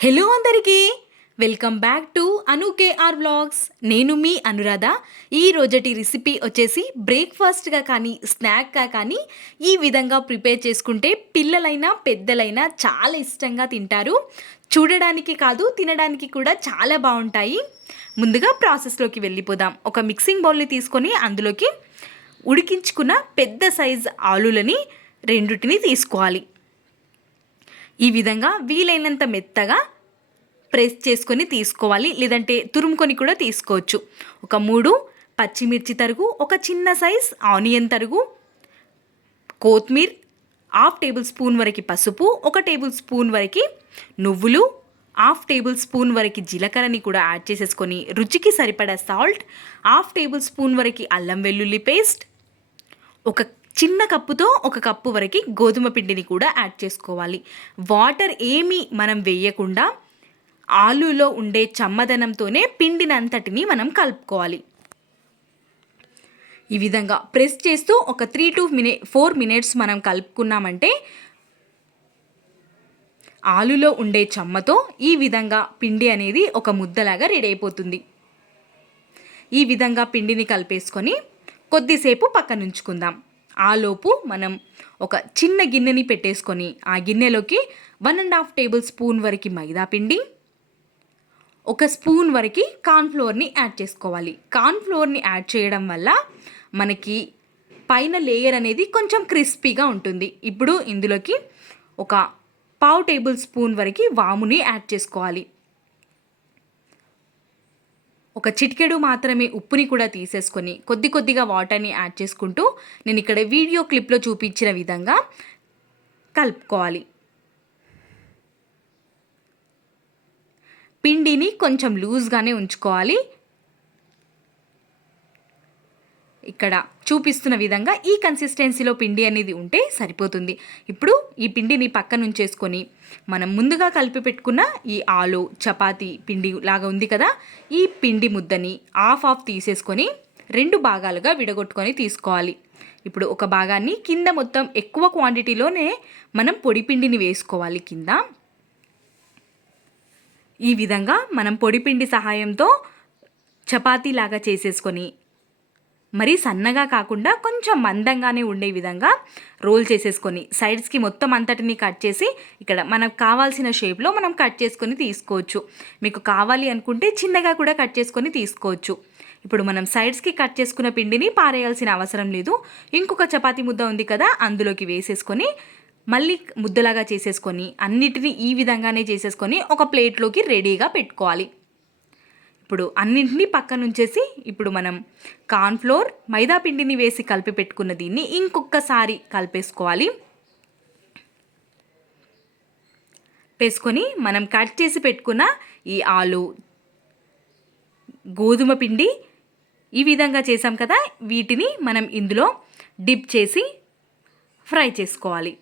Hello అందరికీ welcome back to Anu KR vlogs. నేను మీ అనురాధ. ఈ రోజటి రెసిపీ వచ్చేసి బ్రేక్ఫాస్ట్గా కానీ స్నాక్గా కానీ ఈ విధంగా ప్రిపేర్ చేసుకుంటే పిల్లలైనా పెద్దలైనా చాలా ఇష్టంగా తింటారు. చూడడానికి కాదు తినడానికి కూడా చాలా బాగుంటాయి. ముందుగా ప్రాసెస్లోకి వెళ్ళిపోదాం. ఒక మిక్సింగ్ బౌల్ని తీసుకొని అందులోకి ఉడికించుకున్న పెద్ద సైజ్ ఆలులని రెండుటిని తీసుకోవాలి. ఈ విధంగా వీలైనంత మెత్తగా ప్రెస్ చేసుకొని తీసుకోవాలి, లేదంటే తురుముకొని కూడా తీసుకోవచ్చు. ఒక 3 పచ్చిమిర్చి తరుగు, ఒక చిన్న సైజ్ ఆనియన్ తరుగు, కొత్తిమీర, 1/2 టేబుల్ స్పూన్ వరకు పసుపు, 1 టేబుల్ స్పూన్ వరకు నువ్వులు, 1/2 టేబుల్ స్పూన్ వరకు జీలకర్రని కూడా యాడ్ చేసేసుకొని రుచికి సరిపడా సాల్ట్, 1/2 టేబుల్ స్పూన్ వరకు అల్లం వెల్లుల్లి పేస్ట్, ఒక చిన్న కప్పుతో 1 కప్పు వరకు గోధుమ పిండిని కూడా యాడ్ చేసుకోవాలి. వాటర్ ఏమీ మనం వేయకుండా ఆలులో ఉండే చమ్మదనంతోనే పిండినంతటిని మనం కలుపుకోవాలి. ఈ విధంగా ప్రెస్ చేస్తూ ఒక 3 to 4 మినిట్స్ మనం కలుపుకున్నామంటే ఆలులో ఉండే చెమ్మతో ఈ విధంగా పిండి అనేది ఒక ముద్దలాగా రెడీ అయిపోతుంది. ఈ విధంగా పిండిని కలిపేసుకొని కొద్దిసేపు పక్కన ఉంచుకుందాం. ఆలోపు మనం ఒక చిన్న గిన్నెని పెట్టేసుకొని ఆ గిన్నెలోకి 1.5 టేబుల్ స్పూన్ వరకు మైదా పిండి, 1 స్పూన్ వరకు కార్న్ఫ్లోర్ని యాడ్ చేసుకోవాలి. కార్న్ఫ్లోర్ని యాడ్ చేయడం వల్ల మనకి పైన లేయర్ అనేది కొంచెం క్రిస్పీగా ఉంటుంది. ఇప్పుడు ఇందులోకి ఒక 1/2 టేబుల్ స్పూన్ వరకు వాముని యాడ్ చేసుకోవాలి. ఒక చిటికెడు మాత్రమే ఉప్పుని కూడా తీసేసుకొని కొద్దిగా వాటర్ని యాడ్ చేసుకుంటూ నేను ఇక్కడ వీడియో క్లిప్లో చూపించిన విధంగా కలుపుకోవాలి. పిండిని కొంచెం లూజ్గానే ఉంచుకోవాలి. ఇక్కడ చూపిస్తున్న విధంగా ఈ కన్సిస్టెన్సీలో పిండి అనేది ఉంటే సరిపోతుంది. ఇప్పుడు ఈ పిండిని పక్కన ఉంచేసుకొని మనం ముందుగా కలిపి పెట్టుకున్న ఈ ఆలు చపాతీ పిండి లాగా ఉంది కదా, ఈ పిండి ముద్దని హాఫ్ తీసేసుకొని 2 భాగాలుగా విడగొట్టుకొని తీసుకోవాలి. ఇప్పుడు ఒక భాగాన్ని కింద మొత్తం ఎక్కువ క్వాంటిటీలోనే మనం పొడి పిండిని వేసుకోవాలి. కింద ఈ విధంగా మనం పొడి పిండి సహాయంతో చపాతీ లాగా చేసేసుకొని మరి సన్నగా కాకుండా కొంచెం మందంగానే ఉండే విధంగా రోల్ చేసేసుకొని సైడ్స్కి మొత్తం అంతటిని కట్ చేసి ఇక్కడ మనకు కావాల్సిన షేప్లో మనం కట్ చేసుకొని తీసుకోవచ్చు. మీకు కావాలి అనుకుంటే చిన్నగా కూడా కట్ చేసుకొని తీసుకోవచ్చు. ఇప్పుడు మనం సైడ్స్కి కట్ చేసుకున్న పిండిని పారేయాల్సిన అవసరం లేదు. ఇంకొక చపాతీ ముద్ద ఉంది కదా, అందులోకి వేసేసుకొని మళ్ళీ ముద్దలాగా చేసేసుకొని అన్నిటినీ ఈ విధంగానే చేసేసుకొని ఒక ప్లేట్లోకి రెడీగా పెట్టుకోవాలి. ఇప్పుడు అన్నింటినీ పక్కన ఉంచేసి ఇప్పుడు మనం కార్న్ఫ్లోర్ మైదా పిండిని వేసి కలిపి పెట్టుకున్న దీన్ని ఇంకొకసారి కలిపేసుకోవాలి. వేసుకొని మనం కట్ చేసి పెట్టుకున్న ఈ ఆలు గోధుమ పిండి ఈ విధంగా చేసాం కదా, వీటిని మనం ఇందులో డిప్ చేసి ఫ్రై చేసుకోవాలి.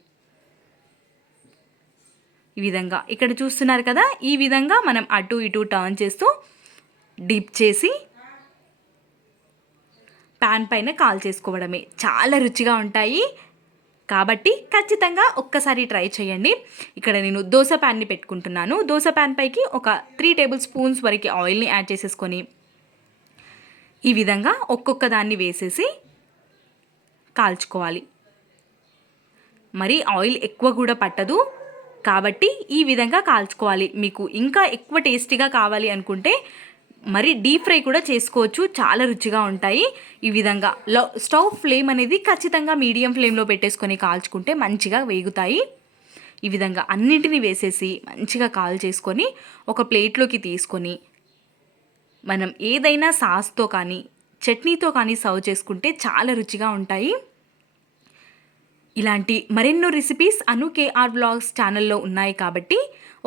ఈ విధంగా ఇక్కడ చూస్తున్నారు కదా, ఈ విధంగా మనం అటు ఇటు టర్న్ చేస్తూ డిప్ చేసి ప్యాన్ పైన కాల్ చేసుకోవడమే. చాలా రుచిగా ఉంటాయి కాబట్టి ఖచ్చితంగా ఒక్కసారి ట్రై చేయండి. ఇక్కడ నేను దోశ ప్యాన్ని పెట్టుకుంటున్నాను. దోశ ప్యాన్ పైకి ఒక 3 టేబుల్ స్పూన్స్ వరకు ఆయిల్ని యాడ్ చేసేసుకొని ఈ విధంగా ఒక్కొక్క దాన్ని వేసేసి కాల్చుకోవాలి. మరి ఆయిల్ ఎక్కువ కూడా పట్టదు కాబట్టి ఈ విధంగా కాల్చుకోవాలి. మీకు ఇంకా ఎక్కువ టేస్టీగా కావాలి అనుకుంటే మరి డీప్ ఫ్రై కూడా చేసుకోవచ్చు, చాలా రుచిగా ఉంటాయి. ఈ విధంగా స్టవ్ ఫ్లేమ్ అనేది ఖచ్చితంగా మీడియం ఫ్లేమ్లో పెట్టేసుకొని కాల్చుకుంటే మంచిగా వేగుతాయి. ఈ విధంగా అన్నింటినీ వేసేసి మంచిగా కాల్ చేసుకొని ఒక ప్లేట్లోకి తీసుకొని మనం ఏదైనా సాస్తో కానీ చట్నీతో కానీ సర్వ్ చేసుకుంటే చాలా రుచిగా ఉంటాయి. ఇలాంటి మరెన్నో రెసిపీస్ అను కేఆర్ వ్లాగ్స్ ఛానల్లో ఉన్నాయి కాబట్టి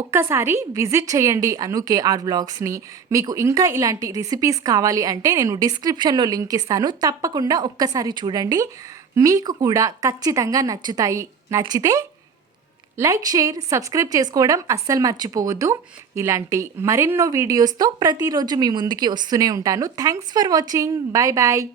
ఒక్కసారి విజిట్ చేయండి అను కేఆర్ వ్లాగ్స్ని. మీకు ఇంకా ఇలాంటి రెసిపీస్ కావాలి అంటే నేను డిస్క్రిప్షన్లో లింక్ ఇస్తాను, తప్పకుండా ఒక్కసారి చూడండి. మీకు కూడా ఖచ్చితంగా నచ్చుతాయి. నచ్చితే లైక్, షేర్, సబ్స్క్రైబ్ చేసుకోవడం అస్సలు మర్చిపోవద్దు. ఇలాంటి మరెన్నో వీడియోస్తో ప్రతిరోజు మీ ముందుకి వస్తూనే ఉంటాను. Thanks for watching. Bye bye.